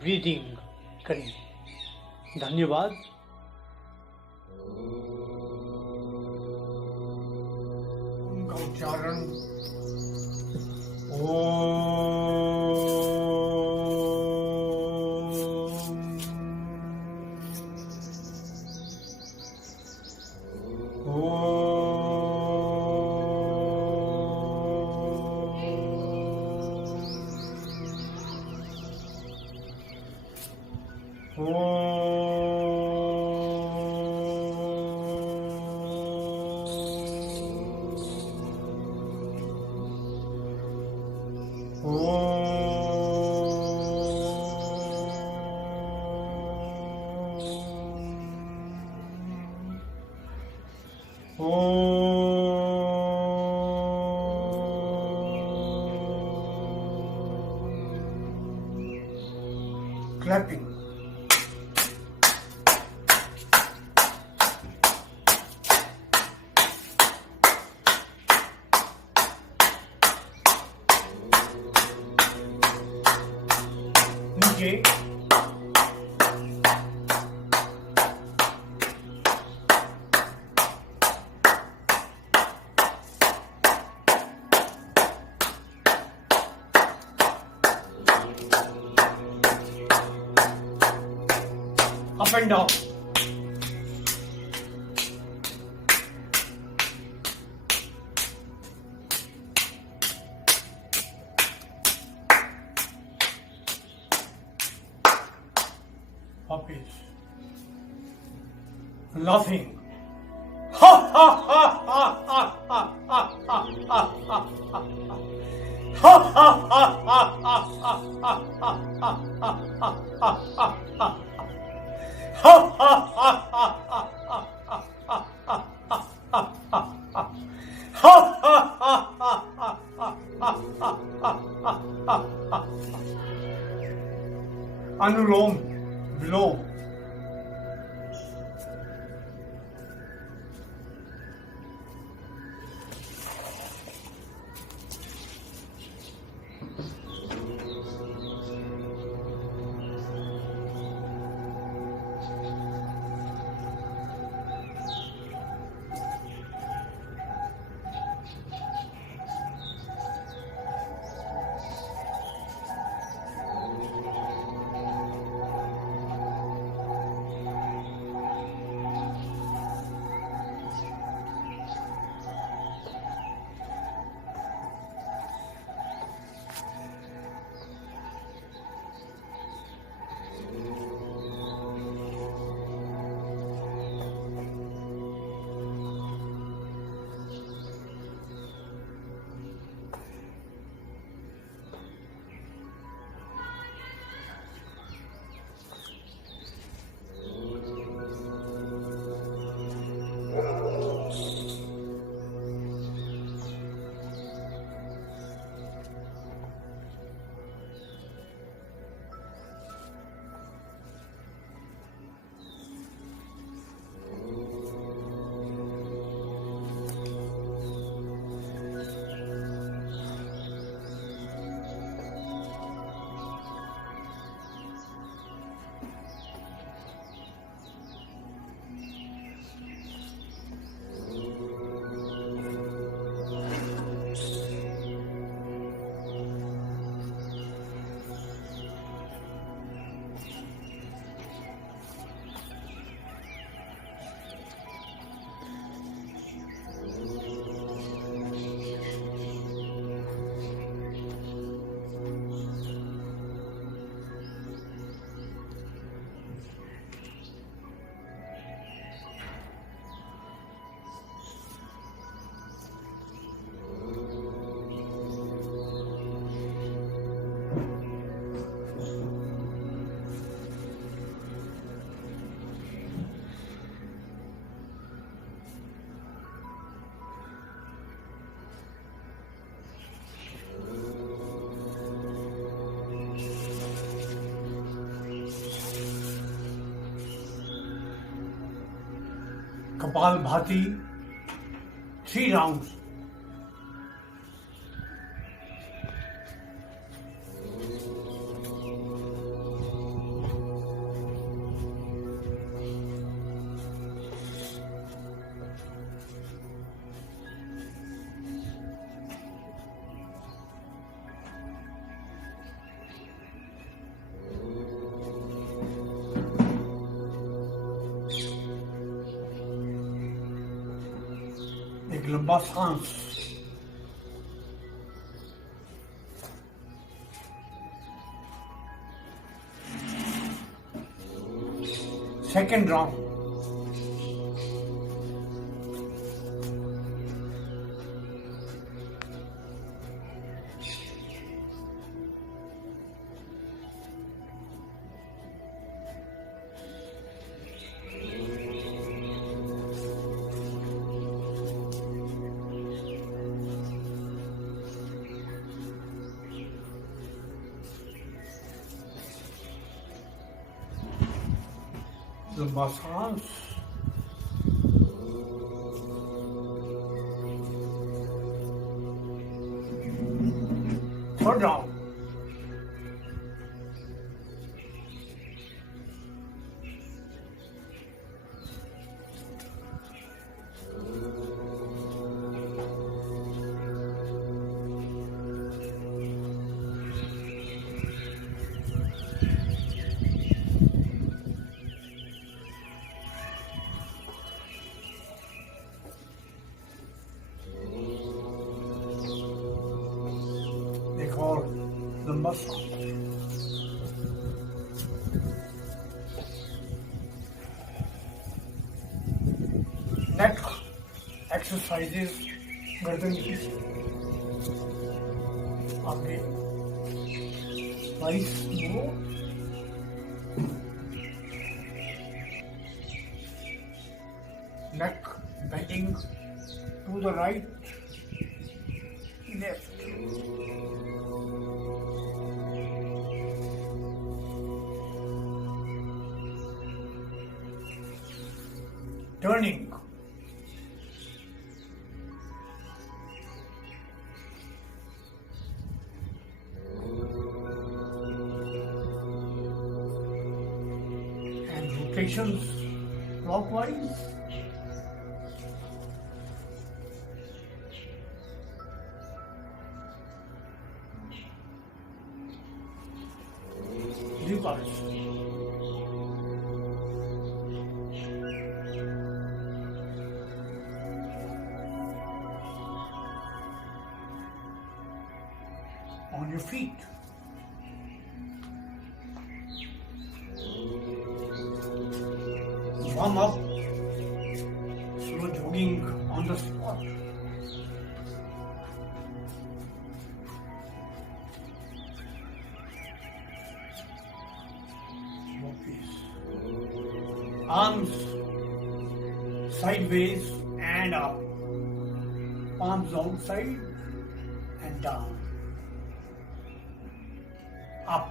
ब्रीदिंग करें। धन्यवाद। उनका उच्चारण clapping. नीचे up and down. Puppies. Laughing. Ha ha ha ha ha ha ha ha ha ha ha. Ha ha ha ha ha ha ha ha ha ha ha ha ha. Ha ha ha ha ha ha ha ha ha ha ha ha. Ha ha ha ha ha ha ha ha ha ha. अनुलोम विलोम. Kapalbhati 3 rounds. एक लंबा सांस। Second round. लंबा सांस। Third round. एक और लंबा सांस। नेक एक्सरसाइजेस गर्दन की आगे 22 वो neck bending to the right, left. Turning. And rotations clockwise. Reverse. On your feet. Warm up. Slow jogging on the spot. Arms sideways and up. Palms outside and down. Up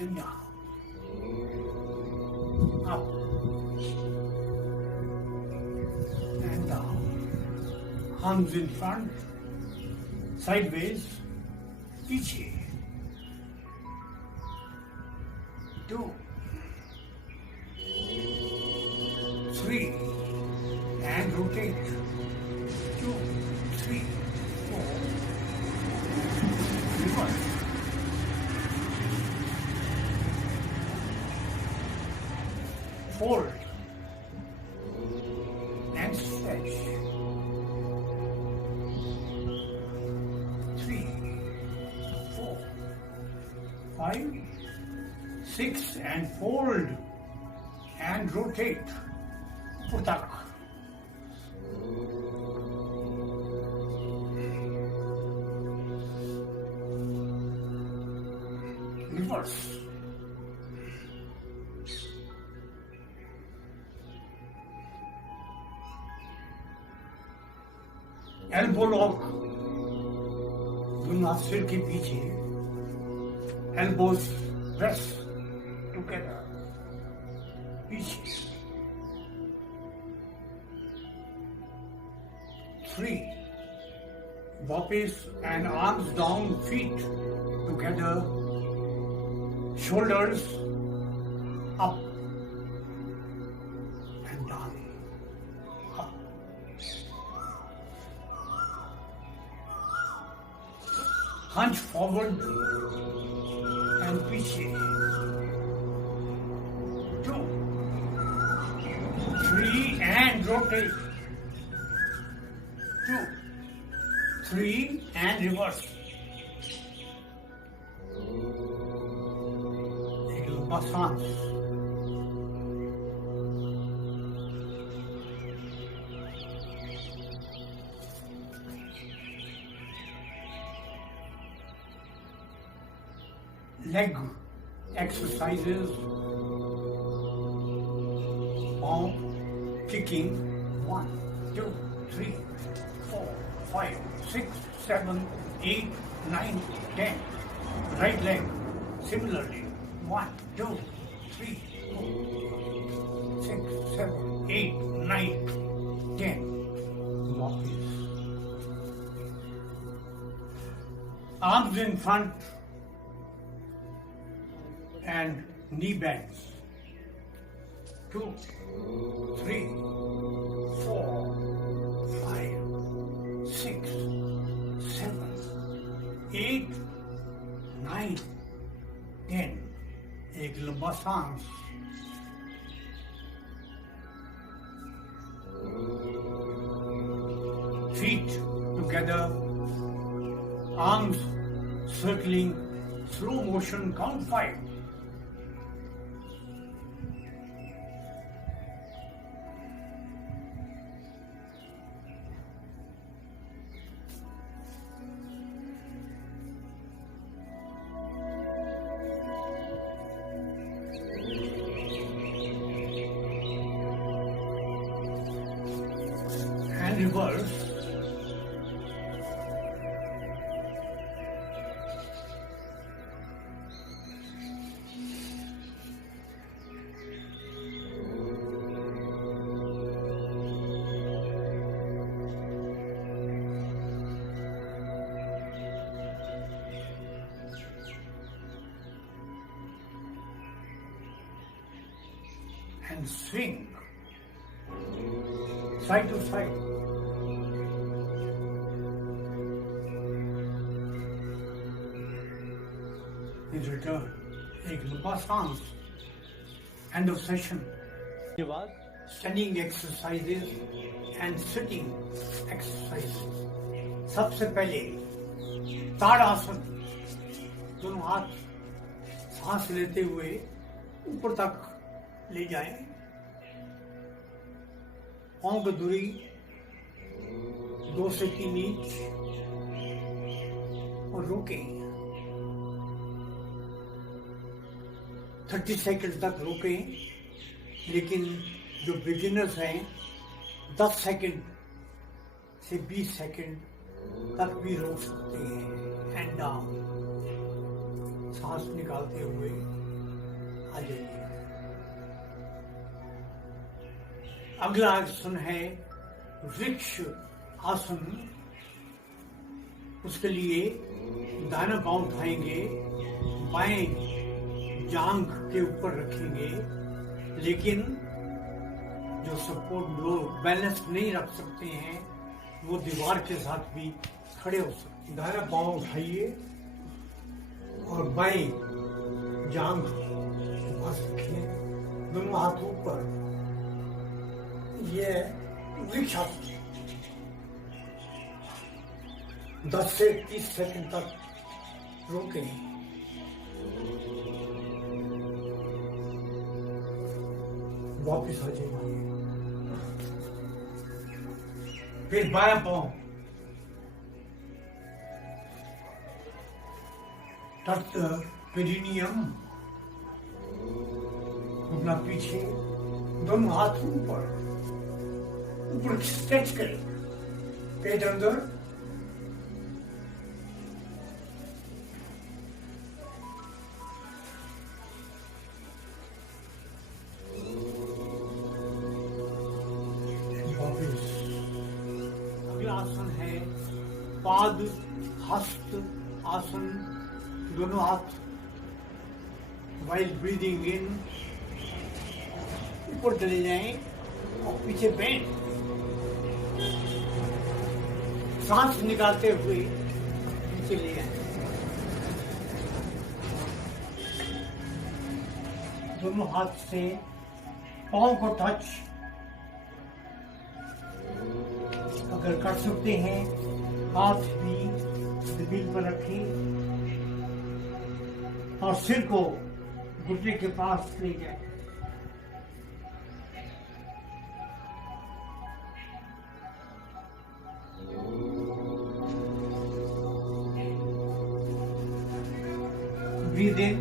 and down. Up and down. Arms in front, sideways, पीछे. 2, 3, and rotate. 2, 3, 4. Reverse. Fold and stretch. 3, 4, 5, 6, and fold and rotate. Putak. Reverse. Elbow lock. दोनों सिर के पीछे. Elbows press together. पीछे. 3. वापस and arms down, feet together. Shoulders up and down. Up. Hunch forward and पीछे. 2, 3 rotate. 2, 3, and reverse. एक लंबा सांस. Leg exercises. Palm kicking. 1, 2, 3, 4, 5, 6, 7, 8, 9, 10. Right leg similarly. 1, 2, 3, 4, 6, 7, 8, 9, 10. Walkies. Arms in front and knee bends. 2, 3, 4, 5, 6, 7, 8, 9, 10. एक लंबा सांस. Feet together, arms circling, slow motion, count 5. And reverse. And swing side to side. In return, एक लंबा सांस. End of session. के बाद Standing exercises and sitting exercises. सबसे पहले ताड़ासन. दोनों हाथ सांस लेते हुए ऊपर तक ले जाएं. पांव की दूरी 2 से 3 इंच और रोकें. 30 सेकंड तक रोकें. लेकिन जो बिगिनर्स हैं 10 सेकंड से 20 सेकंड तक भी रोक सकते हैं. And down. सांस निकालते हुए आ जाइए. अगला आसन है वृक्ष आसन. उसके लिए दाहिना पांव उठाएंगे, बाएं जांघ के ऊपर रखेंगे. लेकिन जो सपोर्ट बैलेंस नहीं रख सकते हैं वो दीवार के साथ भी खड़े हो सकते हैं. दाहिना पांव उठाइए और बाएं जांघ बस रखिए. दोनों हाथों पर. ये वृक्ष आसन 10 से 30 सेकंड तक रोकें. वापिस आ जाइए. फिर बायां पांव टच द पेरिनियम. अपना पीछे. दोनों हाथ ऊपर स्ट्रेच करें. पेट अंदर. अगला आसन है पाद हस्त आसन. दोनों हाथ वाइल ब्रीदिंग इन ऊपर चले जाएं और पीछे बेंड. सांस निकालते हुए नीचे ले आए. दोनों हाथ से पांव को टच अगर कर सकते हैं हाथ भी जमीन पर रखें और सिर को घुटने के पास ले जाए। Breathe in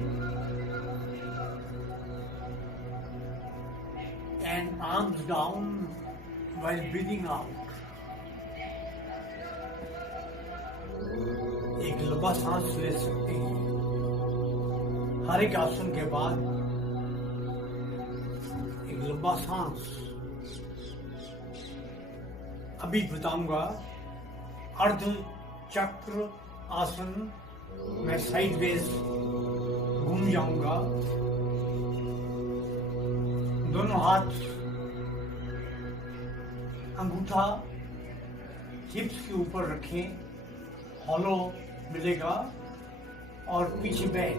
and arms down while breathing out. एक लंबा सांस ले सकते हैं। हर एक आसन के बाद एक लंबा सांस। अभी बताऊंगा अर्ध चक्र आसन मैं साइडवेज घूम जाऊंगा। दोनों हाथ अंगूठा हिप्स के ऊपर रखें, हॉलो मिलेगा और पीछे बैठ।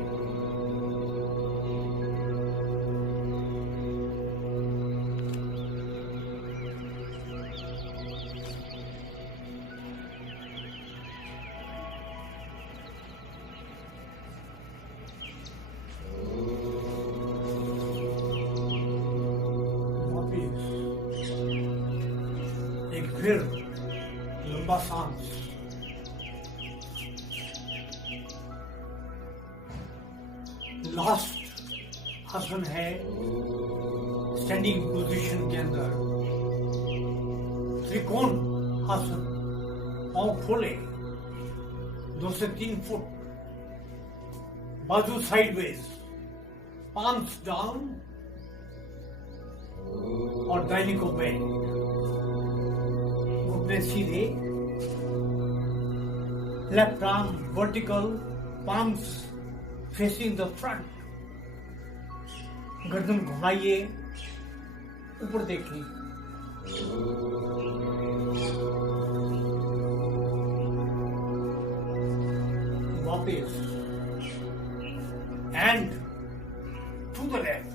एक फिर लंबा सांस। लास्ट आसन है स्टैंडिंग पोजीशन के अंदर त्रिकोण आसन। पांव खोले 2 से 3 फुट, बाजू साइडवेज, पाम्स डाउन और दाहिने को बेंड, घुटने सीधे, left arm vertical, palms facing the front. गर्दन घुमाइए, ऊपर देखिए। वापिस एंड टू द लेफ्ट।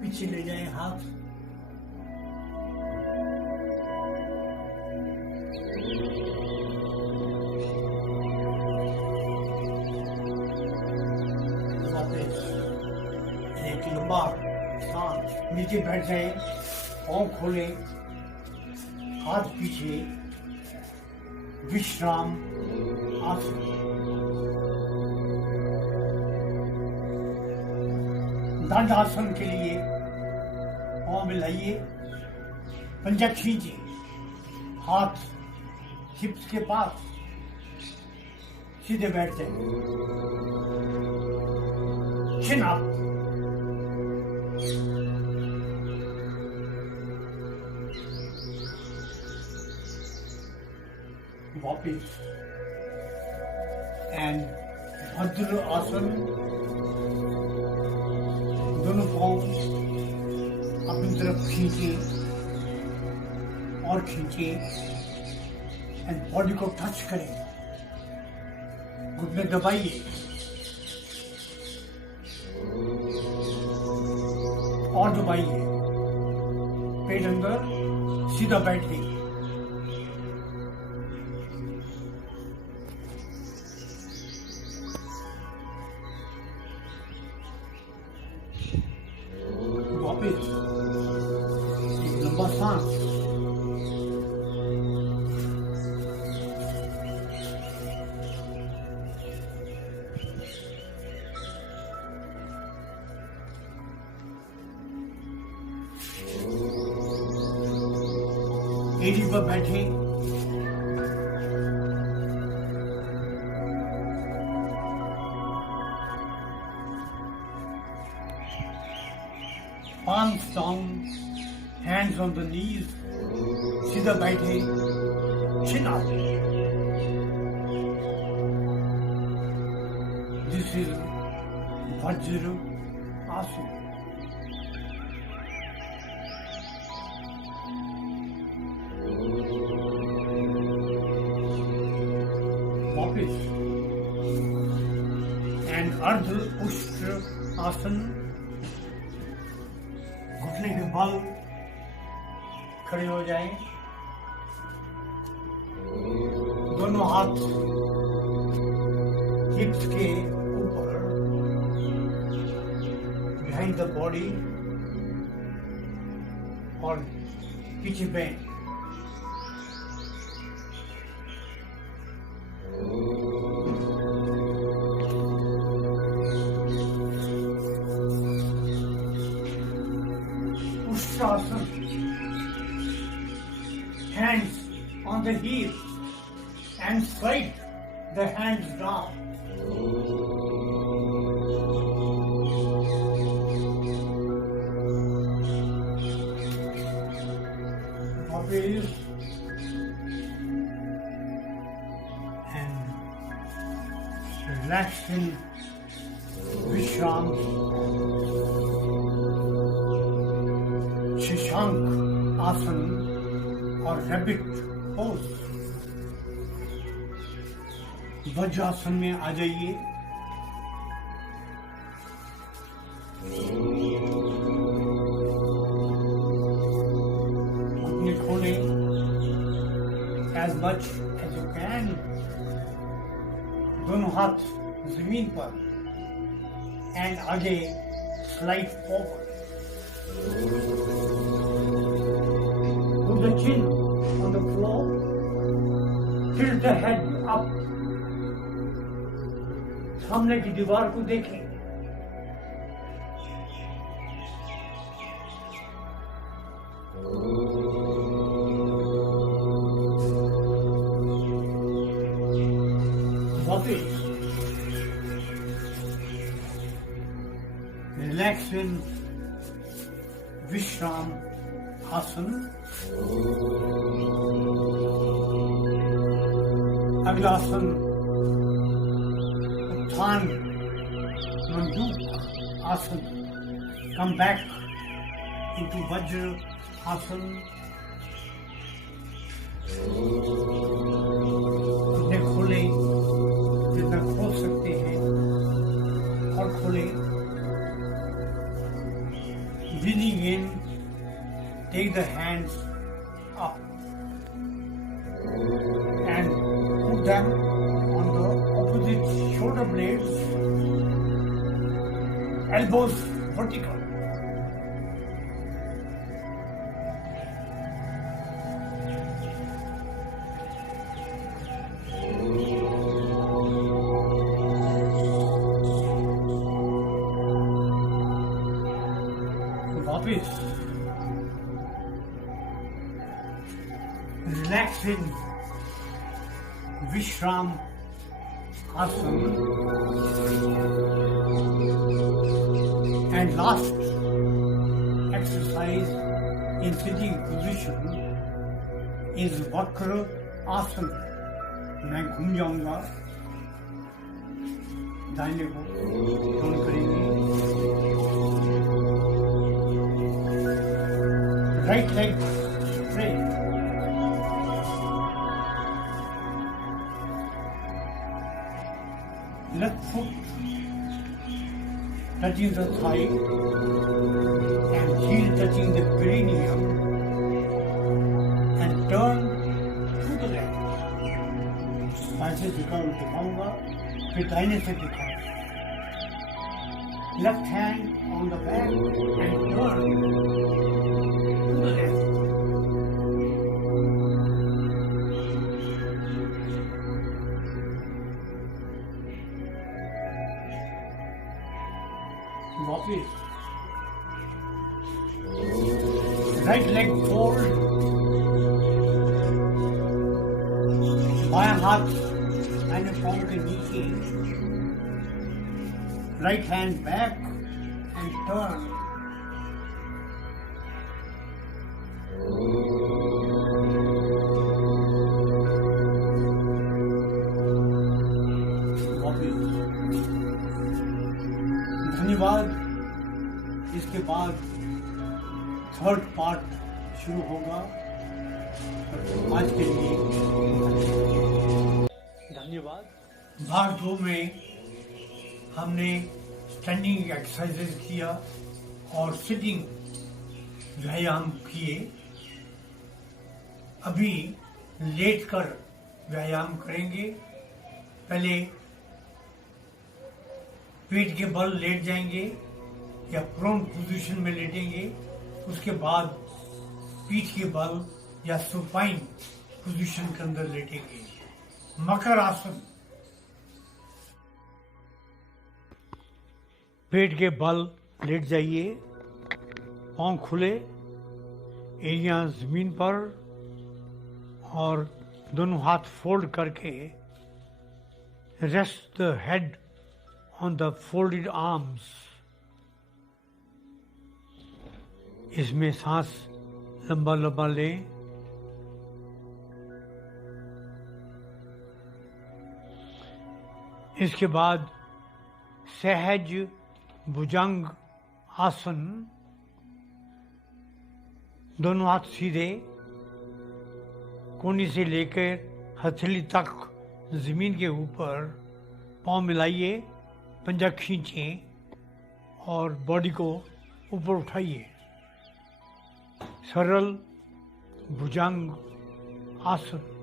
पीछे ले जाए हाथ। एक लंबा सांस, नीचे बैठ जाए, पांव खोले, हाथ पीछे, विश्राम आसन। दंड आसन के लिए पांव मिलाइए, पंजा खींचिए, हाथ हिप्स के पास, सीधे बैठ जाए, चिन अप। वापिस एंड भद्र आसन। दोनों पांव अपनी तरफ खींचे और खींचे एंड बॉडी को टच करें। घुटने दबाइए और दबाइए। पेट अंदर, सीधा बैठिए। वापिस एक लंबा सांस। एड़ी पर बैठे, palms down, hands on the knees, सीधा बैठे, chin up. This is Vajra Asana. Wapish and अर्ध उष्ट आसन, घुटने के बल खड़े हो जाएं, दोनों हाथ हिप्स के ऊपर बिहाइंड द बॉडी और पीछे पे Ustrasana. Hands on the heels and slide the hands down. Obvious and relaxing Vishram. Shashank आसन और रैबिट पोज, वज्रासन में आ जाइए। घुटने खोले as much as you can, दोनों हाथ जमीन पर एंड आगे slide forward. Put the chin on the floor, tilt the head up, सामने की दीवार को देखें। वापिस रिलैक्स इन विश्राम आसन। अगला आसन उत्थान मंडूक आसन। कम बैक इनटू वज्र आसन। अपने खोले जितना खोल सकते हैं और खोले। Breathing in, take the hands up and put them on the opposite shoulder blades, elbows vertical. वापिस relax in Vishram Asana, and last exercise in sitting position is Vakra Asana. मैं घूम जाऊंगा, दाहिने को टर्न करेंगे, right leg straight, left foot touching the thigh and heel touching the perineum, and turn to the left. बाएं से दिखाऊंगा, फिर दाहिने से दिखाऊंगा. Left hand on the back and turn to the left. वापिस राइट लेग फोल्ड, बायां हाथ दाहिने पांव के नीचे, right hand back and turn. धन्यवाद. इसके बाद थर्ड पार्ट शुरू होगा. आज के लिए धन्यवाद. भाग 2 में हमने स्टैंडिंग एक्सरसाइजेज किया और सिटिंग व्यायाम किए। अभी लेटकर व्यायाम करेंगे। पहले पेट के बल लेट जाएंगे या प्रोन पोजीशन में लेटेंगे, उसके बाद पीठ के बल या सुपाइन पोजीशन के अंदर लेटेंगे। मकर आसन। पेट के बल लेट जाइए, पांव खुले, एरिया जमीन पर और दोनों हाथ फोल्ड करके rest the head on the folded arms. इसमें सांस लंबा लंबा लें। इसके बाद सहज भुजंग आसन। दोनों हाथ सीधे, कोहनी से लेकर हथेली तक जमीन के ऊपर पांव मिलाइए, पंजा खींचें और बॉडी को ऊपर उठाइए। सरल भुजंग आसन।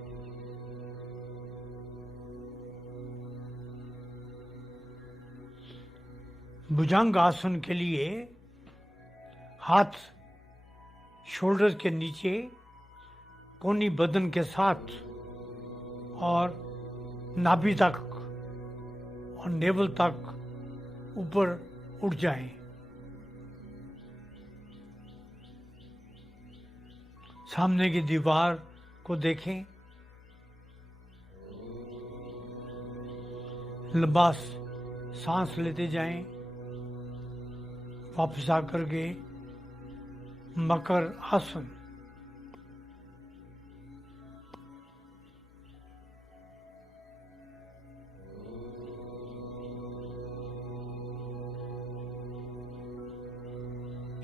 भुजंग आसन के लिए हाथ शोल्डर्स के नीचे, कोहनी बदन के साथ और नाभि तक और नेवल तक ऊपर उठ जाएं। सामने की दीवार को देखें। लंबा सांस लेते जाएं। वापस आकर के मकर आसन।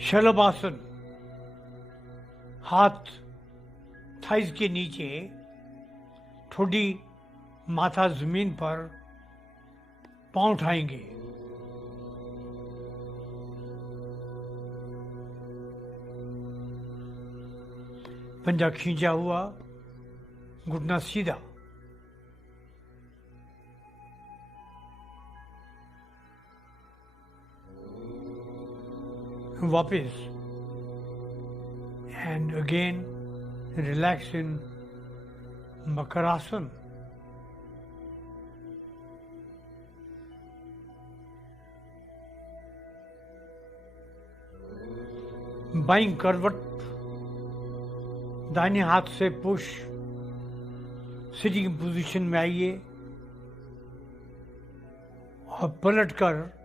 शलभासन। हाथ थाइज के नीचे, ठोडी माथा जमीन पर, पांव उठाएंगे। पंजा खींचा हुआ, घुटना सीधा। वापस and again relax in Makarasana. बाईं करवट, दाहिने हाथ से पुश, सिटिंग पोजीशन में आइए और पलटकर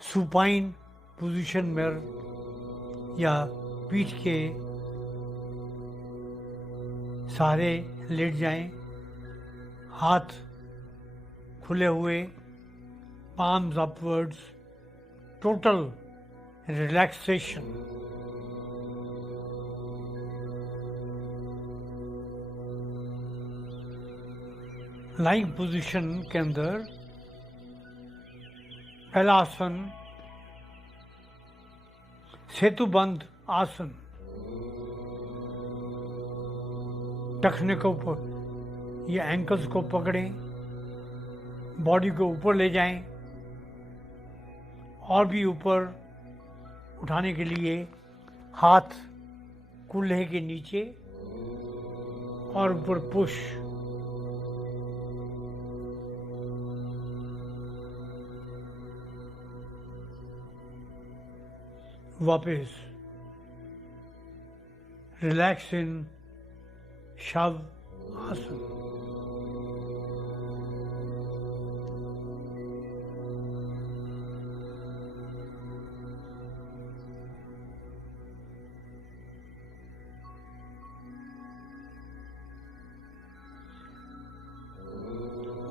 सुपाइन पोजीशन में या पीठ के सहारे लेट जाएं। हाथ खुले हुए, palms upwards, total relaxation. Lying position के अंदर पहला आसन सेतुबंद आसन। टखने को या एंकल्स को पकड़ें, बॉडी को ऊपर ले जाएं और भी ऊपर उठाने के लिए हाथ कूल्हे के नीचे और ऊपर पुश। वापस रिलैक्स इन शव आसन।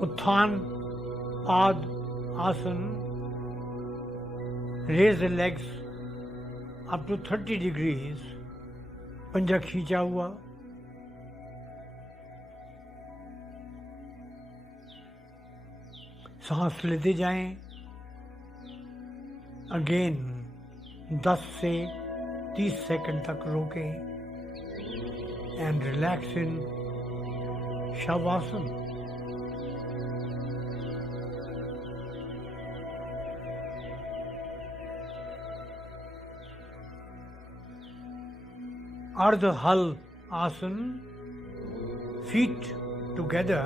उत्थान पाद आसन। Raise the legs up to 30 degrees, पंजा खींचा हुआ। सांस लेते जाएं। अगेन 10 से 30 सेकंड तक रोकें and relax in shavasana. Ardha Hal Asana, feet together,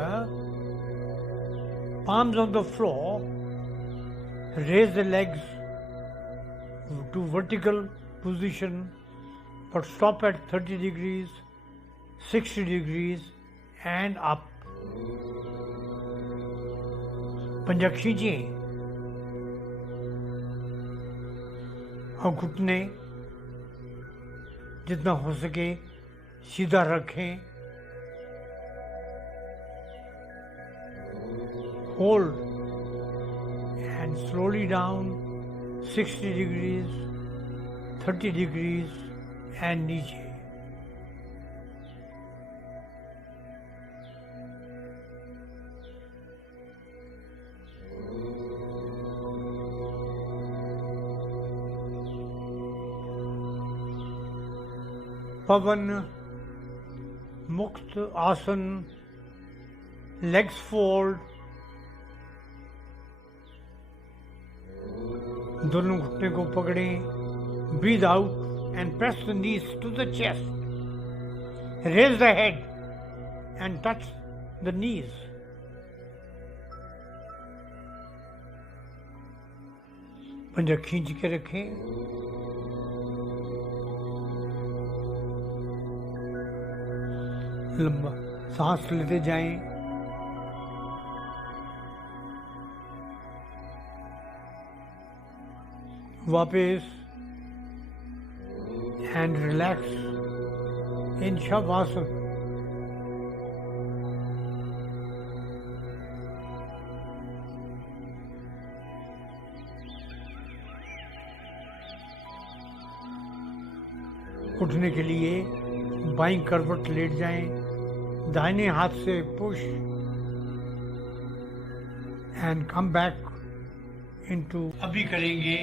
palms on the floor, raise the legs to vertical position, but stop at 30 degrees, 60 degrees and up. पंजा खींचिए और घुटने जितना हो सके सीधा रखें। Hold and slowly down 60 degrees, 30 degrees and नीचे। पवन मुक्त आसन, legs fold, दोनों घुटने को पकड़ें। Breathe out and press the knees to the chest. Raise the head and touch the knees. पंजा खींच के रखें। लंबा सांस लेते जाएं। वापस एंड रिलैक्स इन शवासन। उठने के लिए बाईं करवट लेट जाएं। दाहिने हाथ से push and come back into. अभी करेंगे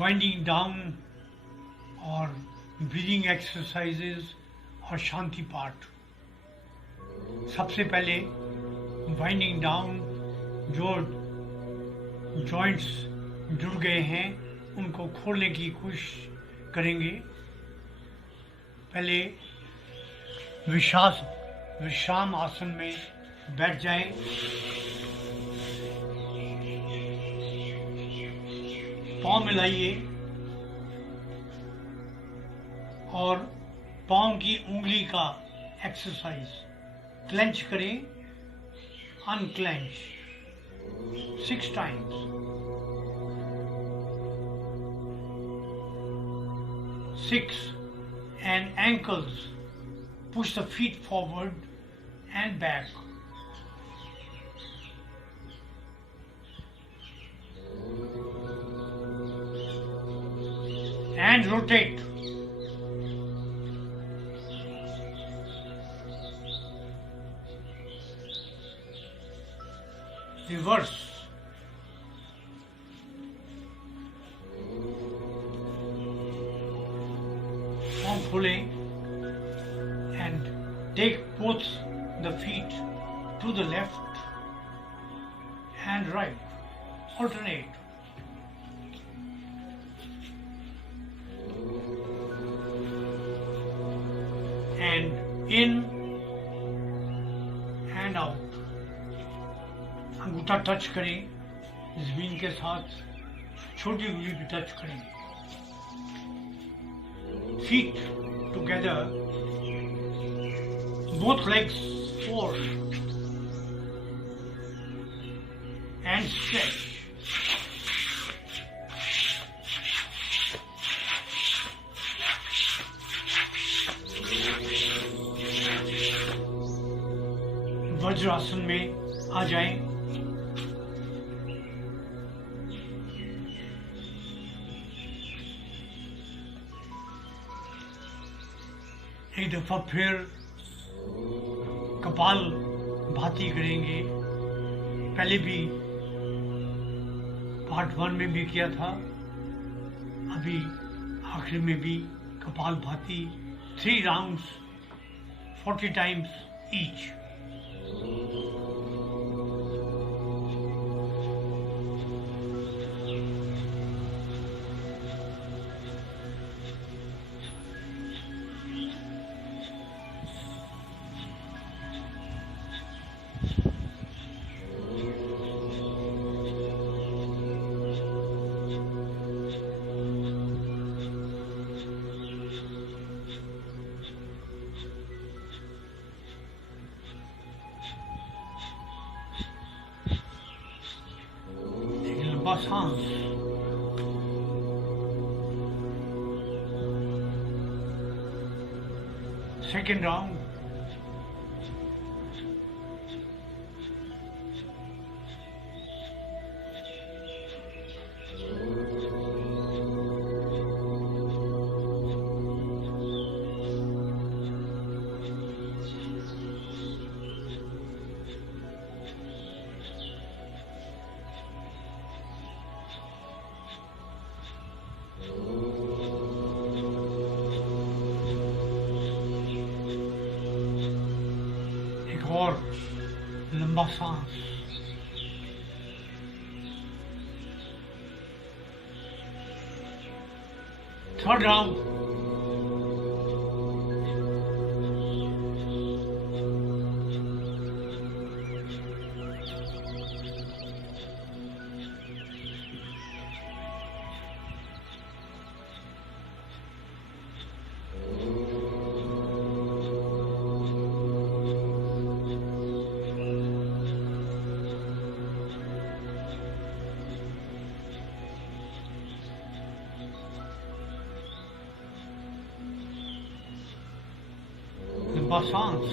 वाइंडिंग डाउन और ब्रीदिंग एक्सरसाइजेस और शांति पाठ। सबसे पहले वाइंडिंग डाउन, जो जॉइंट्स जुड़ गए हैं उनको खोलने की कोशिश करेंगे। पहले विश्राम आसन में बैठ जाएं। पाँव मिलाइए और पाँव की उंगली का एक्सरसाइज। क्लेंच करें, अनक्लेंच 6 times। 6 and ankles. Push the feet forward and back. And rotate. Reverse. Palm pulling. And take both the feet to the left and right. Alternate. And in and out. अंगूठा टच करें जमीन के साथ, छोटी उंगली भी टच करें। Feet together. Both legs forward and stretch. Vajrasana में आ जाएं। एक दफा फिर कपाल भाती करेंगे। पहले भी पार्ट 1 में भी किया था, अभी आखिर में भी कपालभाति 3 राउंड्स 40 times each. लंबा सांस, सेकेंड राउंड, और लंबा सांस, थर्ड राउंड, लंबा सांस,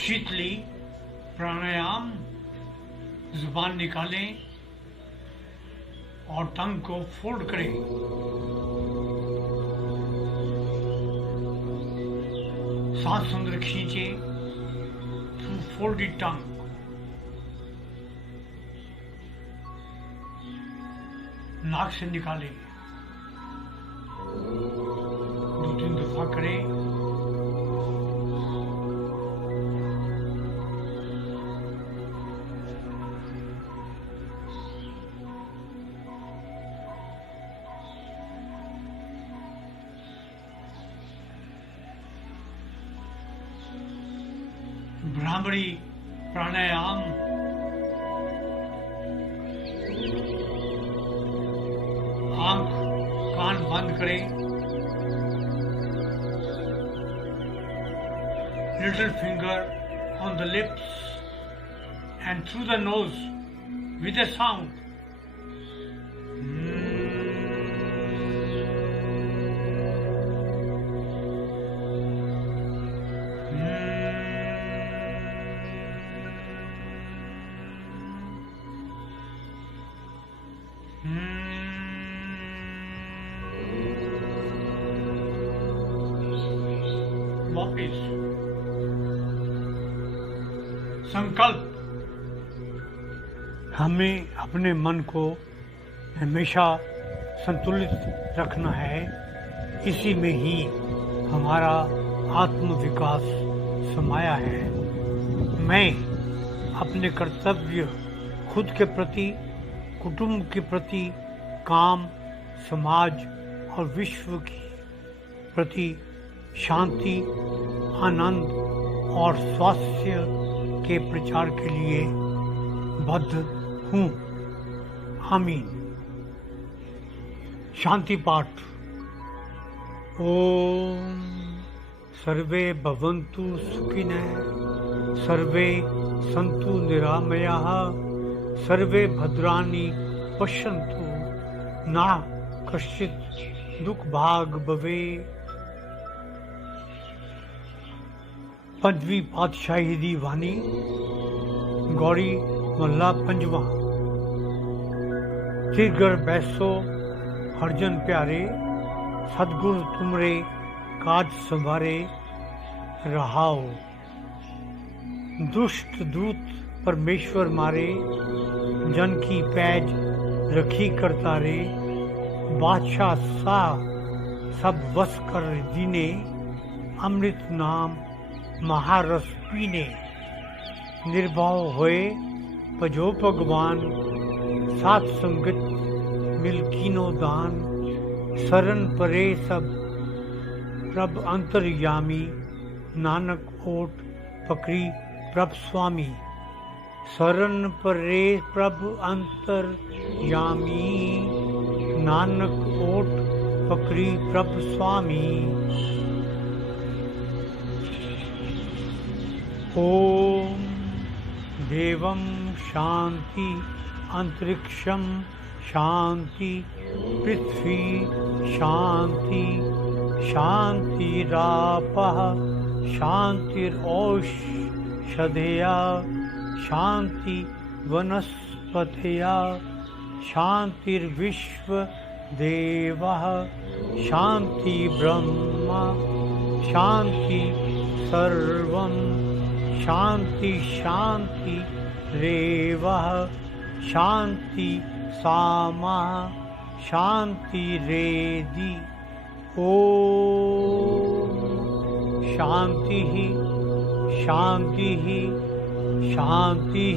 शीतली प्राणायाम, जुबान निकालें और टंग को फोल्ड करें। सांस अंदर खींचें थ्रू फोल्डेड टंग। नाक से निकालें, 2-3 दफा करें। भ्रामरी प्राणायाम, आंख कान बंद करें, little finger on the lips and through the nose with a sound. वापिस संकल्प, हमें अपने मन को हमेशा संतुलित रखना है। इसी में ही हमारा आत्म विकास समाया है। मैं अपने कर्तव्य खुद के प्रति, कुटुंब के प्रति, काम, समाज और विश्व के प्रति शांति, आनंद और स्वास्थ्य के प्रचार के लिए बद्ध हूँ। आमीन। शांति पाठ। ओम सर्वे भवन्तु सुखिनः, सर्वे सन्तु निरामयाः, सर्वे भद्राणि पश्यन्तु मा कश्चित् दुःखभाग् भवेत्। पंजवीं पातशाही दी वाणी, गौड़ी महला पंजवा। तिरगर बैसो हरजन प्यारे, सतगुर तुमरे काज संभारे रहाओ। दुष्ट दूत परमेश्वर मारे, जन की पैज रखी करता रे। बादशाह सा सब बस कर दीने, अमृत नाम महारस पीने। निर्भाव होए भजो भगवान, साथ संगत मिल कीनो दान। शरण परे सब प्रभ अंतर्यामी, नानक ओट पकड़ी प्रभ स्वामी। शरण परे प्रभ अंतर्यामी, नानक ओट पकड़ी प्रभ स्वामी। ओम देवं शांति, अंतरिक्षं शांति, पृथ्वी शांति, शांतिरापः शांतिरौषधयः, शांति वनस्पतयः, शांतिर्विश्वदेवः, शांति ब्रह्म, शांति सर्वं, शांति शांति रेवः, शांति सामा, शांति रेदि। ओम शांति शांति शांति।